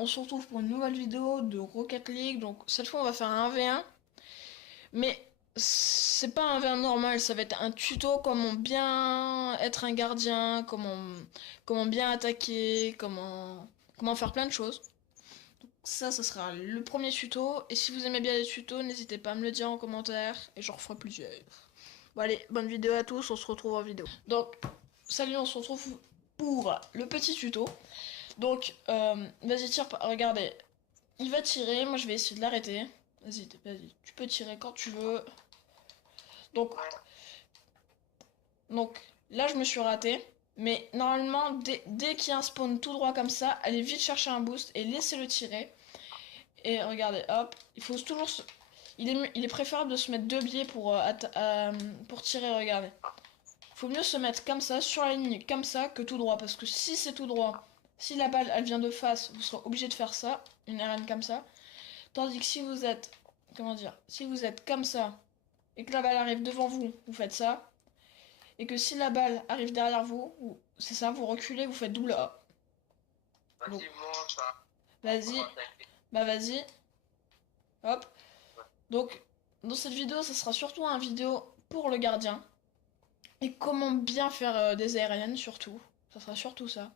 On se retrouve pour une nouvelle vidéo de Rocket League. Donc cette fois on va faire un 1v1. Mais c'est pas un 1v1 normal, ça va être un tuto comment bien être un gardien, comment bien attaquer, comment faire plein de choses. Donc ça sera le premier tuto. Et si vous aimez bien les tutos, n'hésitez pas à me le dire en commentaire et j'en referai plusieurs. Bon allez, bonne vidéo à tous, on se retrouve en vidéo. Donc salut, on se retrouve pour le petit tuto. Donc, vas-y, tire. Regardez, il va tirer. Moi, je vais essayer de l'arrêter. Vas-y, tu peux tirer quand tu veux. Donc, là, je me suis raté. Mais normalement, dès qu'il y a un spawn tout droit comme ça, allez vite chercher un boost et laissez-le tirer. Et regardez, hop, il faut toujours il est préférable de se mettre deux biais pour tirer, regardez. Faut mieux se mettre comme ça, sur la ligne, comme ça, que tout droit. Parce que si c'est tout droit, si la balle, elle vient de face, vous serez obligé de faire ça, une RN comme ça. Tandis que si vous êtes, comment dire, si vous êtes comme ça, et que la balle arrive devant vous, vous faites ça. Et que si la balle arrive derrière vous, c'est ça, vous reculez, vous faites double A. Donc, vas-y, bah vas-y, hop. Donc, dans cette vidéo, ça sera surtout une vidéo pour le gardien. Et comment bien faire des aériennes, surtout. Ça sera surtout ça.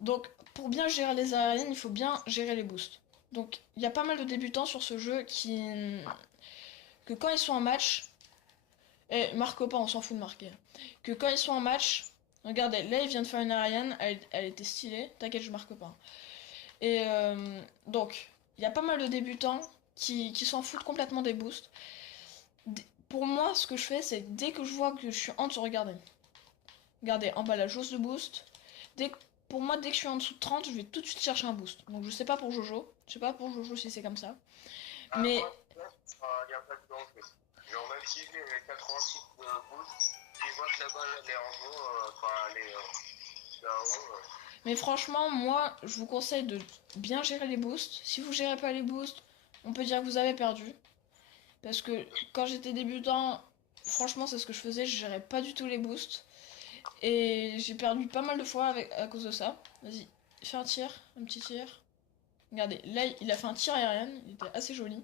Donc, pour bien gérer les aériennes, il faut bien gérer les boosts. Donc, il y a pas mal de débutants sur ce jeu que quand ils sont en match, et marque pas, on s'en fout de marquer. Que quand ils sont en match, regardez, là il vient de faire une aérienne, elle était stylée, t'inquiète, je marque pas. Et donc, il y a pas mal de débutants qui s'en foutent complètement des boosts. Pour moi, ce que je fais, c'est dès que je vois que je suis en dessous, regardez. Regardez, en bas la jauge de boost. Pour moi, dès que je suis en dessous de 30, je vais tout de suite chercher un boost. Donc je sais pas pour Jojo. Je sais pas pour Jojo si c'est comme ça. Mais... y a pas de danger. Genre même si j'ai 86 de boost, si je vois que la balle elle est en haut, elle est là-haut. Mais franchement, moi, je vous conseille de bien gérer les boosts. Si vous gérez pas les boosts, on peut dire que vous avez perdu. Parce que quand j'étais débutant, franchement, c'est ce que je faisais. Je gérais pas du tout les boosts. Et j'ai perdu pas mal de fois à cause de ça. Vas-y, fais un tir, un petit tir. Regardez, là, il a fait un tir aérien. Il était assez joli.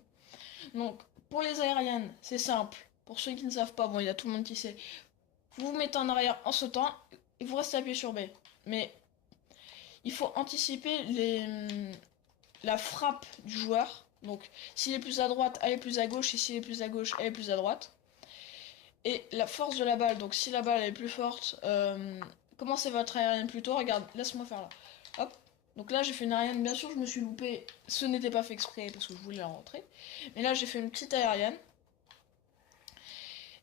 Donc, pour les aériennes, c'est simple. Pour ceux qui ne savent pas, bon, il y a tout le monde qui sait. Vous vous mettez en arrière en sautant et vous restez appuyé sur B. Mais il faut anticiper la frappe du joueur. Donc, s'il est plus à droite, allez plus à gauche. Et s'il est plus à gauche, allez plus à droite. Et la force de la balle. Donc, si la balle est plus forte, commencez votre aérienne plus tôt. Regarde, laisse-moi faire là. Hop. Donc là, j'ai fait une aérienne. Bien sûr, je me suis loupé. Ce n'était pas fait exprès parce que je voulais la rentrer. Mais là, j'ai fait une petite aérienne.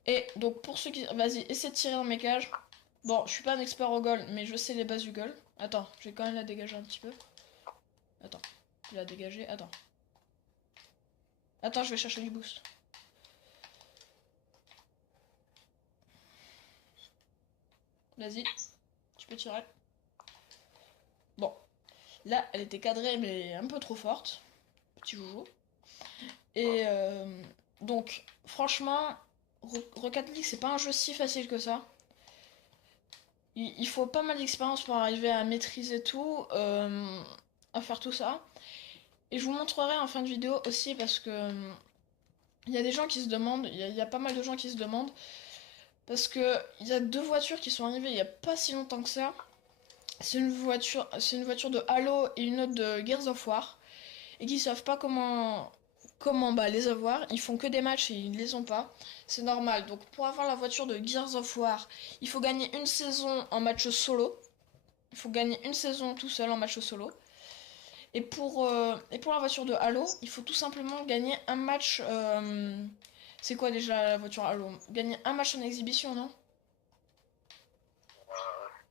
Et donc, pour ceux qui... Vas-y, essaie de tirer dans mes cages. Bon, je suis pas un expert au goal, mais je sais les bases du goal. Attends, je vais quand même la dégager un petit peu. Attends, je vais la dégager. Attends. Attends, je vais chercher du boost. Vas-y, tu peux tirer. Bon, là, elle était cadrée, mais un peu trop forte. Petit joujou. Et donc, franchement, Rocket League, c'est pas un jeu si facile que ça. Il faut pas mal d'expérience pour arriver à maîtriser tout, à faire tout ça. Et je vous montrerai en fin de vidéo aussi parce que il y a des gens qui se demandent, il y a pas mal de gens qui se demandent, parce que il y a deux voitures qui sont arrivées il y a pas si longtemps que ça. C'est une voiture de Halo et une autre de Gears of War, et qui savent pas comment les avoir. Ils font que des matchs et ils les ont pas. C'est normal. Donc pour avoir la voiture de Gears of War, il faut gagner une saison en match solo. Il faut gagner une saison tout seul en match solo. Et pour la voiture de Halo, il faut tout simplement gagner un match. C'est quoi déjà la voiture Halo? Gagner un match en exhibition, non?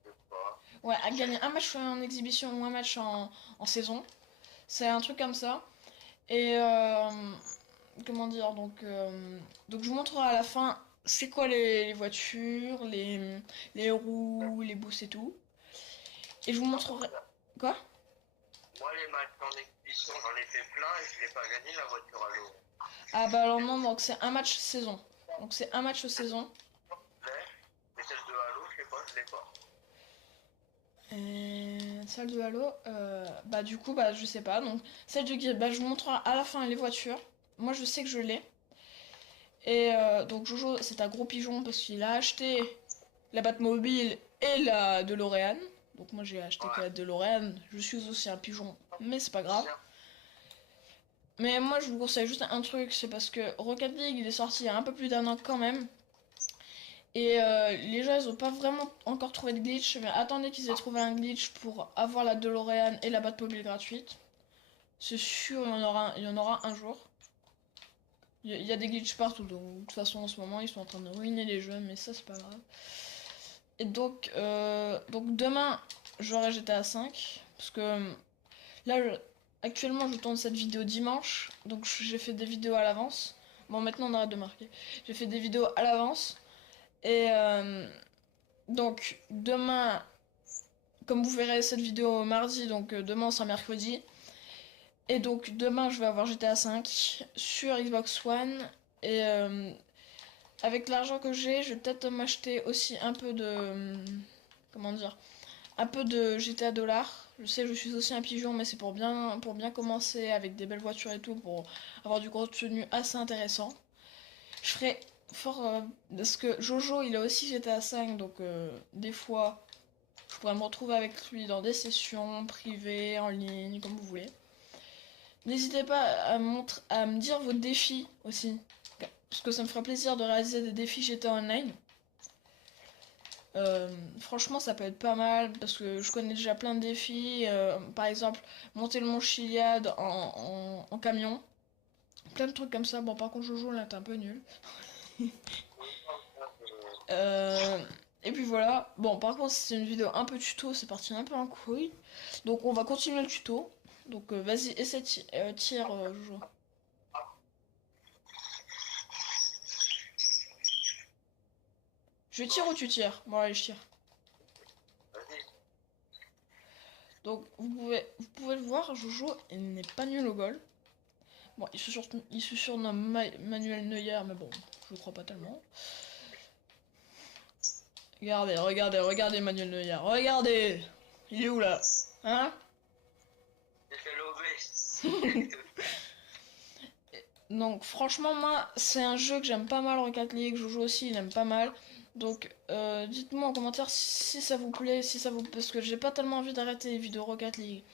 Je sais pas. Ouais, à gagner un match en exhibition ou un match en saison. C'est un truc comme ça. Et comment dire, donc je vous montrerai à la fin c'est quoi les voitures, les roues, les boosts et tout. Et je vous montrerai... Quoi? Moi, les matchs en expédition, j'en ai fait plein et je l'ai pas gagné la voiture à l'eau. Ah bah alors non, donc c'est un match saison. Donc c'est un match saison. Je l'ai, mais celle de Halo, je sais pas, je l'ai pas. Celle de Halo, bah du coup, bah je sais pas. Donc celle de Guy, bah je vous montrerai à la fin les voitures. Moi je sais que je l'ai. Et donc Jojo, c'est un gros pigeon parce qu'il a acheté la Batmobile et la DeLorean. Donc moi j'ai acheté que Ouais. la DeLorean. Je suis aussi un pigeon, mais c'est pas grave. Mais moi je vous conseille juste un truc, c'est parce que Rocket League il est sorti il y a un peu plus d'un an quand même. Et les gens ils ont pas vraiment encore trouvé de glitch, mais attendez qu'ils aient trouvé un glitch pour avoir la DeLorean et la Batmobile gratuite. C'est sûr il y en aura un jour. Il y a des glitches partout, donc de toute façon en ce moment ils sont en train de ruiner les jeux, mais ça c'est pas grave. Et donc demain j'aurai GTA 5, parce que là actuellement je tourne cette vidéo dimanche, donc j'ai fait des vidéos à l'avance. Bon maintenant on arrête de marquer. J'ai fait des vidéos à l'avance, et donc demain, comme vous verrez cette vidéo mardi, donc demain c'est un mercredi. Et donc demain je vais avoir GTA 5 sur Xbox One, et avec l'argent que j'ai, je vais peut-être m'acheter aussi un peu de... Comment dire? Un peu de GTA dollars. Je sais, je suis aussi un pigeon, mais c'est pour bien commencer avec des belles voitures et tout, pour avoir du contenu assez intéressant. Je ferai fort... parce que Jojo, il a aussi GTA 5, donc des fois, je pourrais me retrouver avec lui dans des sessions privées, en ligne, comme vous voulez. N'hésitez pas à me dire vos défis aussi, parce que ça me ferait plaisir de réaliser des défis GTA Online. Franchement, ça peut être pas mal parce que je connais déjà plein de défis. Par exemple, monter le mont Chiliad en camion. Plein de trucs comme ça. Bon, par contre, Jojo, là, t'es un peu nul. Euh, et puis voilà. Bon, par contre, c'est une vidéo un peu tuto. C'est parti un peu en couille. Donc, on va continuer le tuto. Donc, vas-y, essaie, tire, Jojo. Je tire ou tu tires? Bon, allez, je tire. Vas-y. Donc, vous pouvez le voir, Jojo, il n'est pas nul au goal. Bon, il se surnomme Manuel Neuer, mais bon, je crois pas tellement. Regardez, regardez, regardez Manuel Neuer, regardez! Il est où là? Hein? J'ai fait l'OB. Donc franchement, moi, c'est un jeu que j'aime pas mal, Rocket League. Jojo aussi, il aime pas mal. Donc dites-moi en commentaire si ça vous plaît, si ça vous... Parce que j'ai pas tellement envie d'arrêter les vidéos Rocket League.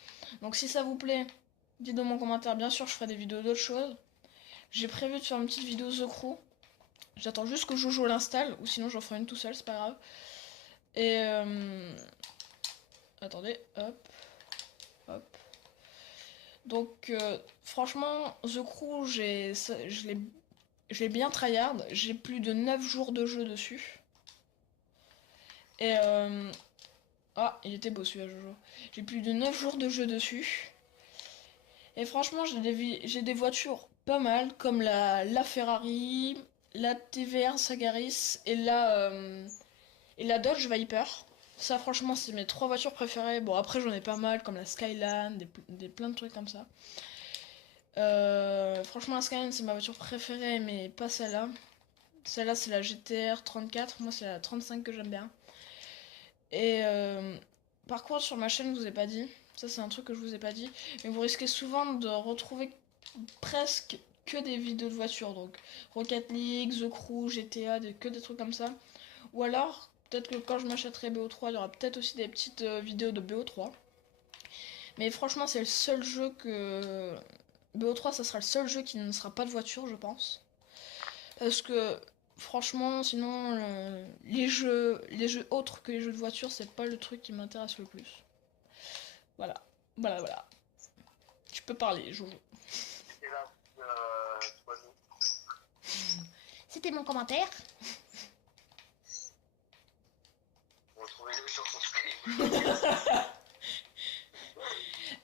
Donc si ça vous plaît, dites-le-moi en commentaire. Bien sûr, je ferai des vidéos d'autres choses. J'ai prévu de faire une petite vidéo The Crew. J'attends juste que Jojo l'installe, ou sinon j'en ferai une tout seul, c'est pas grave. Et attendez, hop, hop. Donc franchement, The Crew, je l'ai bien tryhard. J'ai plus de 9 jours de jeu dessus. Et ah, il était beau celui-là, Jojo. J'ai plus de 9 jours de jeu dessus. Et franchement, j'ai des voitures pas mal, comme la Ferrari, la TVR Sagaris et la Dodge Viper. Ça, franchement, c'est mes 3 voitures préférées. Bon, après, j'en ai pas mal, comme la Skyline, plein de trucs comme ça. Franchement, la Skyline, c'est ma voiture préférée, mais pas celle-là. Celle-là, c'est la GTR 34. Moi, c'est la 35 que j'aime bien. Et par contre, sur ma chaîne, je vous ai pas dit. Ça, c'est un truc que je vous ai pas dit. Mais vous risquez souvent de retrouver presque que des vidéos de voitures. Donc, Rocket League, The Crew, GTA, que des trucs comme ça. Ou alors, peut-être que quand je m'achèterai BO3, il y aura peut-être aussi des petites vidéos de BO3. Mais franchement, c'est le seul jeu que... BO3, ça sera le seul jeu qui ne sera pas de voiture, je pense. Parce que, franchement, sinon, les jeux autres que les jeux de voiture, c'est pas le truc qui m'intéresse le plus. Voilà. Voilà, voilà. Tu peux parler, Jojo. C'est là, toi, nous. C'était mon commentaire. Retrouvez-le sur son stream.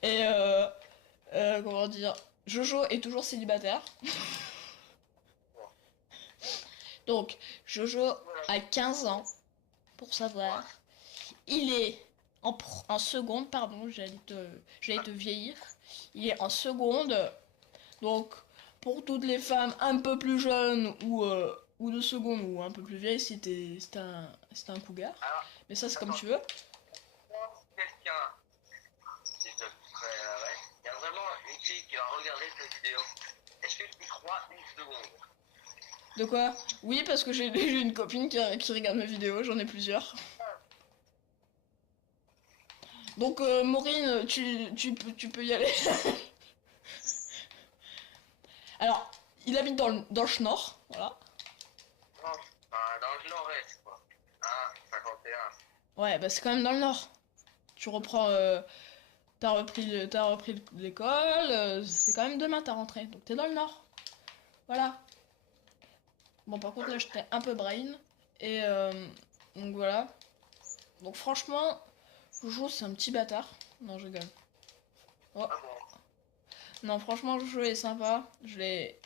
Et comment dire, Jojo est toujours célibataire. Donc, Jojo a 15 ans, pour savoir. Il est en seconde, pardon, j'allais te vieillir. Il est en seconde. Donc, pour toutes les femmes un peu plus jeunes ou de seconde ou un peu plus vieilles, c'était un cougar. Alors, Mais ça, c'est comme attends, tu veux. quand quelqu'un, si je serais, ouais, il y a vraiment une fille qui va regarder cette vidéo, est-ce que tu crois une seconde? De quoi? Oui, parce que j'ai une copine qui regarde mes vidéos, j'en ai plusieurs. Donc, Maureen, tu peux y aller. Alors, il habite dans le Schnorr, voilà. Non, dans le nord-est, quoi. Ah, 51. Ouais, bah c'est quand même dans le Nord. Tu reprends, t'as repris l'école, c'est quand même demain ta rentrée, donc t'es dans le Nord. Voilà. Bon, par contre, là, j'étais un peu brain. Et donc voilà. Donc franchement, Jojo, c'est un petit bâtard. Non, je rigole. Oh. Ah bon? Non, franchement, Jojo est sympa. Je l'ai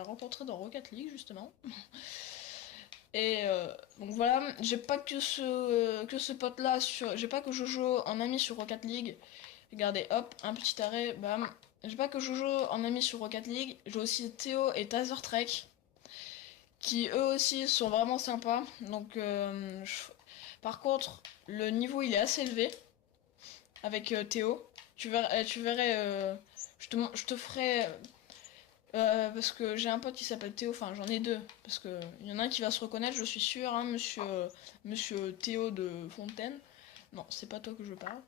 rencontré dans Rocket League, justement. Et donc voilà, j'ai pas que ce pote-là sur... J'ai pas que Jojo en ami sur Rocket League. Regardez, hop, un petit arrêt, bam. J'ai pas que Jojo en ami sur Rocket League. J'ai aussi Théo et Taser Trek, qui eux aussi sont vraiment sympas. Donc, par contre, le niveau il est assez élevé avec Théo. Tu verrais je te ferai. Parce que j'ai un pote qui s'appelle Théo, enfin j'en ai deux. Parce que il y en a un qui va se reconnaître, je suis sûre, hein, monsieur Théo de Fontaine. Non, c'est pas toi que je parle.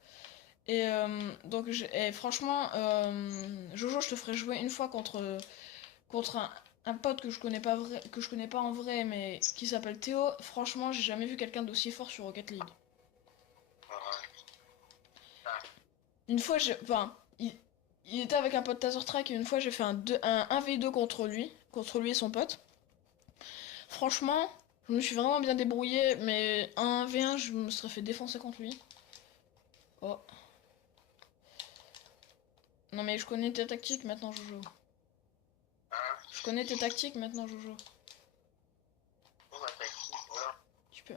Et donc, et franchement, Jojo, je te ferai jouer une fois contre un pote que je connais pas en vrai, mais qui s'appelle Théo. Franchement, j'ai jamais vu quelqu'un d'aussi fort sur Rocket League. Une fois, enfin, il était avec un pote Taser Track et une fois, j'ai fait un 1v2 contre lui et son pote. Franchement, je me suis vraiment bien débrouillé, mais un 1v1, je me serais fait défoncer contre lui. Oh. Non mais je connais tes tactiques maintenant, Jojo. Hein? Je connais tes tactiques maintenant, Jojo. Bon, bah, t'as qui, voilà. Tu peux.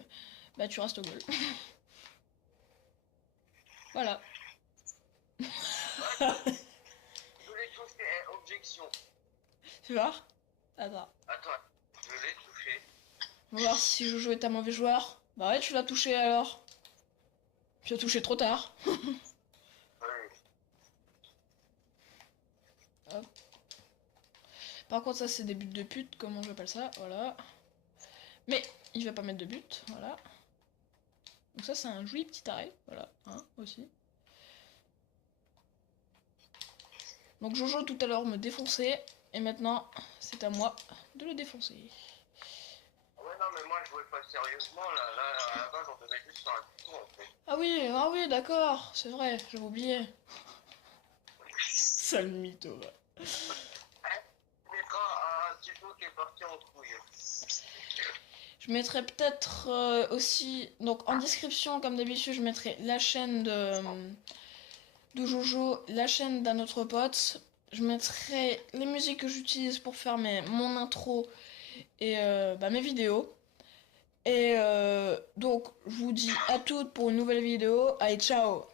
Bah tu restes au goal. Voilà. Je l'ai touché, objection. Tu vois? Attends. Attends, je l'ai touché. On va voir si Jojo est un mauvais joueur. Bah ouais, tu l'as touché alors. Tu l'as touché trop tard. Oui. Hop. Par contre, ça c'est des buts de pute, comment j'appelle ça, voilà. Mais il va pas mettre de but, voilà. Donc ça c'est un joli petit arrêt, voilà, hein, aussi. Donc Jojo tout à l'heure me défonçait, et maintenant c'est à moi de le défoncer. Ouais, non, mais moi, je jouais pas sérieusement, là, à la base, on devait juste faire un tour, en fait. Ah oui, d'accord, c'est vrai, j'avais oublié. Sale mytho, va. Tu mettras un tuto qui est parti en couille. Je mettrai peut-être aussi, donc en description comme d'habitude, je mettrai la chaîne de Jojo, la chaîne d'un autre pote. Je mettrai les musiques que j'utilise pour faire mon intro et bah, mes vidéos. Et donc je vous dis à toutes pour une nouvelle vidéo. Allez, ciao!